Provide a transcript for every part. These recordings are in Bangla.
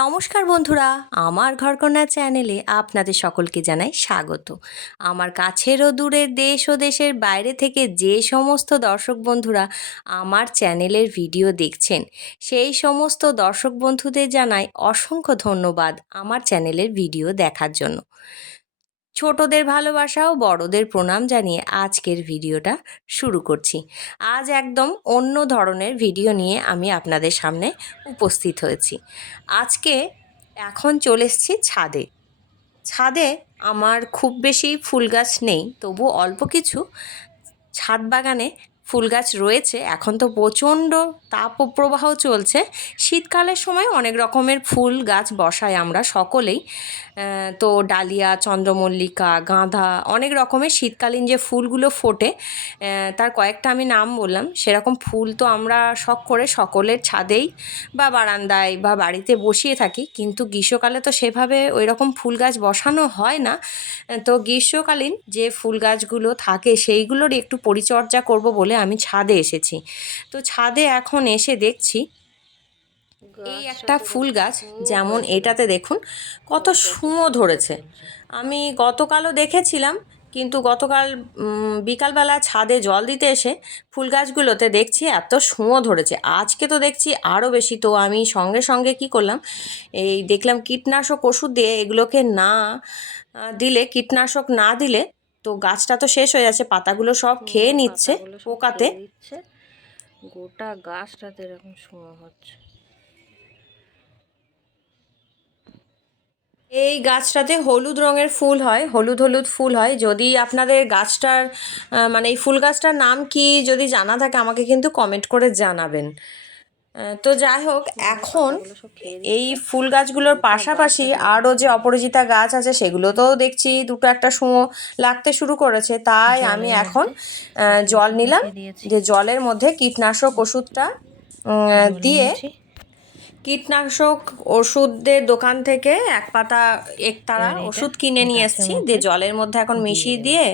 নমস্কার বন্ধুরা, আমার ঘরকন্যা চ্যানেলে আপনাদের সকলকে জানাই স্বাগত। আমার কাছেরও দূরে দূরের দেশ ও দেশের বাইরে থেকে যে সমস্ত দর্শক বন্ধুরা আমার চ্যানেলের ভিডিও দেখছেন, সেই সমস্ত দর্শক বন্ধুদের জানাই অসংখ্য ধন্যবাদ আমার চ্যানেলের ভিডিও দেখার জন্য। ছোটদের ভালোবাসা ও বড়দের প্রণাম জানিয়ে আজকের ভিডিওটা শুরু করছি। আজ একদম অন্য ধরনের ভিডিও নিয়ে আমি আপনাদের সামনে উপস্থিত হয়েছি। আজকে এখন চলে এসছি ছাদে। ছাদে আমার খুব বেশি ফুল গাছ নেই তবু অল্প কিছু ছাদ বাগানে ফুল গাছ রয়েছে, এখন তো প্রচণ্ড তাপপ্রবাহ চলছে। শীতকালের সময় অনেক রকমের ফুল গাছ বসাই আমরা সকলেই। তো ডালিয়া, চন্দ্রমল্লিকা, গাঁদা, অনেক রকমের শীতকালীন যে ফুলগুলো ফোটে তার কয়েকটা আমি নাম বললাম। সেরকম ফুল তো আমরা শখ করে সকলের ছাদেই বা বারান্দায় বা বাড়িতে বসিয়ে থাকি। কিন্তু গ্রীষ্মকালে তো সেভাবে ওই রকম ফুল গাছ বসানো হয় না। তো গ্রীষ্মকালীন যে ফুল গাছগুলো থাকে সেইগুলোর একটু পরিচর্যা করব বলে আমি ছাদে এসেছি। তো ছাদে এখন এসে দেখছি এই একটা ফুল গাছ যেমন এটাতে দেখুন কত সুমো ধরেছে। আমি গতকালও দেখেছিলাম কিন্তু গতকাল বিকালবেলা ছাদে জল দিতে এসে ফুল গাছগুলোতে দেখছি এত সুমো ধরেছে। আজকে তো দেখছি আরও বেশি। তো আমি সঙ্গে সঙ্গে কি করলাম এই দেখলাম কীটনাশক ওষুধ দিয়ে এগুলোকে না দিলে কীটনাশক না দিলে তো গাছটা তো শেষ হয়ে যাচ্ছে পাতাগুলো সব খেয়ে নিচ্ছে পোকাতে। গোটা গাছটাতে এরকম সময় হচ্ছে। এই গাছটাতে হলুদ রঙের ফুল হয় হলুদ হলুদ ফুল হয়। যদি আপনাদের গাছটার মানে এই ফুল গাছটার নাম কি যদি জানা থাকে আমাকে কিন্তু কমেন্ট করে জানাবেন। তো যাই হোক এখন এই ফুল গাছগুলোর পাশাপাশি আরও যে অপরাজিতা গাছ আছে সেগুলো তো দেখছি দুটো একটা সুমো লাগতে শুরু করেছে তাই আমি এখন জল নিলাম যে জলের মধ্যে কীটনাশক ওষুধটা দিয়ে। কীটনাশক ওষুধের দোকান থেকে এক পাতা একতারা ওষুধ কিনে নিয়ে এসেছি। দিয়ে জলের মধ্যে এখন মিশিয়ে দিয়ে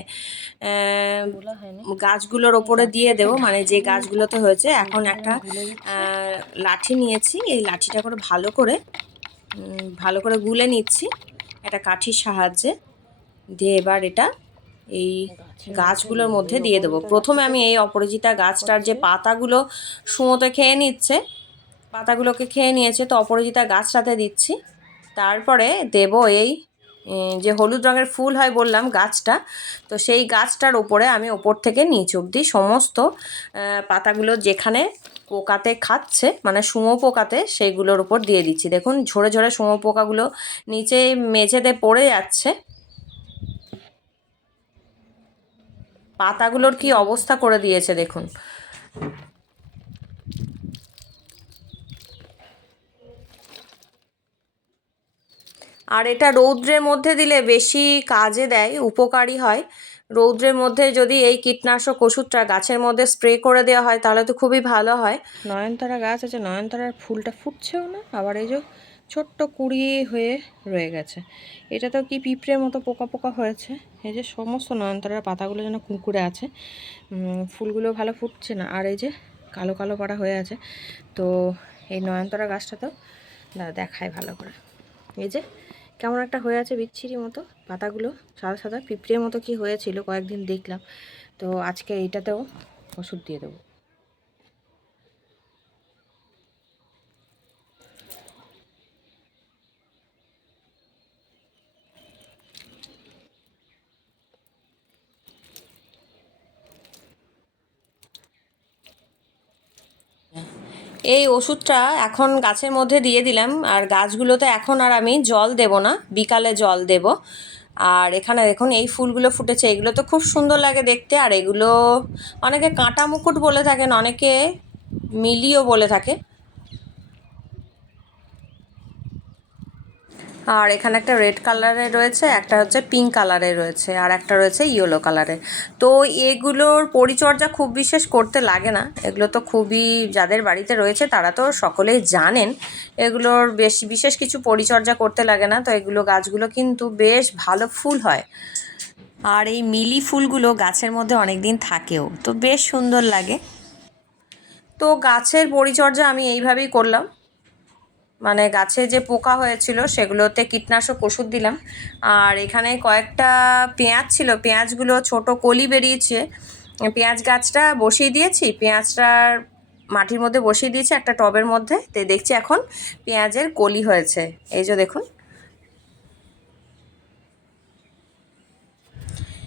গাছগুলোর ওপরে দিয়ে দেবো। মানে যে গাছগুলোতে হয়েছে এখন একটা লাঠি নিয়েছি। এই লাঠিটা করে ভালো করে ভালো করে গুলে নিচ্ছি একটা কাঠির সাহায্যে। দিয়ে এবার এটা এই গাছগুলোর মধ্যে দিয়ে দেবো। প্রথমে আমি এই অপরাজিতা গাছটার যে পাতাগুলো সুমোতে খেয়ে নিচ্ছে পাতাগুলোকে খেয়ে নিয়েছে, তো অপরাজিতা গাছটাতে দিচ্ছি। তারপরে দেব এই যে হলুদ রঙের ফুল হয় বললাম গাছটা, তো সেই গাছটার ওপরে আমি ওপর থেকে নিচ অবধি সমস্ত পাতাগুলো যেখানে পোকাতে খাচ্ছে মানে সুমো পোকাতে, সেইগুলোর ওপর দিয়ে দিচ্ছি। দেখুন, ঝরে ঝরে সুমো পোকাগুলো নিচে মেঝেতে পড়ে যাচ্ছে। পাতাগুলোর কি অবস্থা করে দিয়েছে দেখুন। আর এটা রৌদ্রের মধ্যে দিলে বেশি কাজে দেয়, উপকারী হয়। রৌদ্রের মধ্যে যদি এই কীটনাশক ওষুধটা গাছের মধ্যে স্প্রে করে দেওয়া হয়, তাহলে তো খুবই ভালো হয়। নয়নতারা গাছ আছে, নয়নতারার ফুলটা ফুটছেও না, আবার এই যে ছোট্ট কুড়ি হয়ে রয়ে গেছে। এটা তো কি পিঁপড়ের মতো পোকা পোকা হয়েছে? এই যে সমস্ত নয়নতারার পাতাগুলো যেন কুঁকুড়ে আছে। ফুলগুলো ভালো ফুটছে না। আর এই যে কালো কালো পাড়া হয়ে আছে, তো এই নয়নতারা গাছটা তো দেখায় ভালো করে। এই যে কেমন একটা হয়ে আছে বিচ্ছিরি মতো, পাতাগুলো সাদা সাদা, পিঁপড়ের মতো কি হয়েছিল কয়েকদিন দেখলাম। তো আজকে এইটাতেও ওষুধ দিয়ে দেবো। এই ওষুধটা এখন গাছের মধ্যে দিয়ে দিলাম, আর গাছগুলোতে এখন আর আমি জল দেব না, বিকালে জল দেব। আর এখানে দেখুন, এই ফুলগুলো ফুটেছে, এগুলো তো খুব সুন্দর লাগে দেখতে, আর এগুলো অনেকে কাঁটা মুকুট বলে থাকেন, অনেকে মিলিও বলে থাকে। আর এখানে একটা রেড কালারের রয়েছে, একটা হচ্ছে পিঙ্ক কালারের রয়েছে, আর একটা রয়েছে ইয়েলো কালারের তো এগুলোর পরিচর্যা খুব বিশেষ করতে লাগে না। এগুলো তো খুবই যাদের বাড়িতে রয়েছে তারা তো সকলেই জানেন। এগুলোর বেশ বিশেষ কিছু পরিচর্যা করতে লাগে না। তো এগুলো গাছগুলো কিন্তু বেশ ভালো ফুল হয়। আর এই মিলি ফুলগুলো গাছের মধ্যে অনেক দিন থাকেও। তো বেশ সুন্দর লাগে। তো গাছের পরিচর্যা আমি এইভাবেই করলাম। মানে গাছে যে পোকা হয়েছিল সেগুলোতে কীটনাশক ওষুধ দিলাম। আর এখানে কয়েকটা পেঁয়াজ ছিল, পেঁয়াজগুলো ছোট কলি বেরিয়েছে। পেঁয়াজ গাছটা বসিয়ে দিয়েছি পেঁয়াজটার মাটির মধ্যে বসিয়ে দিয়েছি একটা টবের মধ্যে। তো দেখছি এখন পেঁয়াজের কলি হয়েছে। এই যে দেখুন।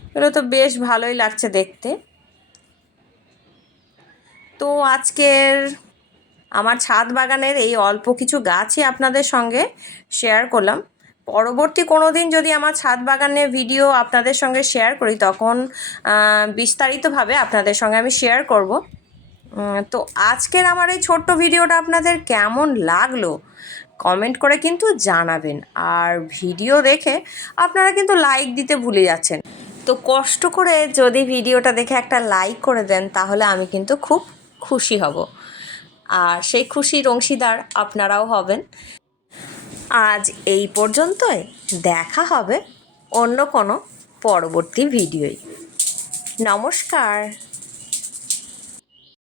এগুলো তো বেশ ভালোই লাগছে দেখতে। তো আজকের আমার ছাদ বাগানের এই অল্প কিছু গাছই আপনাদের সঙ্গে শেয়ার করলাম। পরবর্তী কোনো দিন যদি আমার ছাদ বাগানের ভিডিও আপনাদের সঙ্গে শেয়ার করি, তখন বিস্তারিতভাবে আপনাদের সঙ্গে আমি শেয়ার করব। তো আজকের আমার এই ছোট্ট ভিডিওটা আপনাদের কেমন লাগল কমেন্ট করে কিন্তু জানাবেন। আর ভিডিও দেখে আপনারা কিন্তু লাইক দিতে ভুলে যাচ্ছেন। তো কষ্ট করে যদি ভিডিওটা দেখে একটা লাইক করে দেন, তাহলে আমি কিন্তু খুব খুশি হব। আর সেই খুশির অংশীদার আপনারাও হবেন। আজ এই পর্যন্তই। দেখা হবে অন্য কোনো পরবর্তী ভিডিওয়। নমস্কার।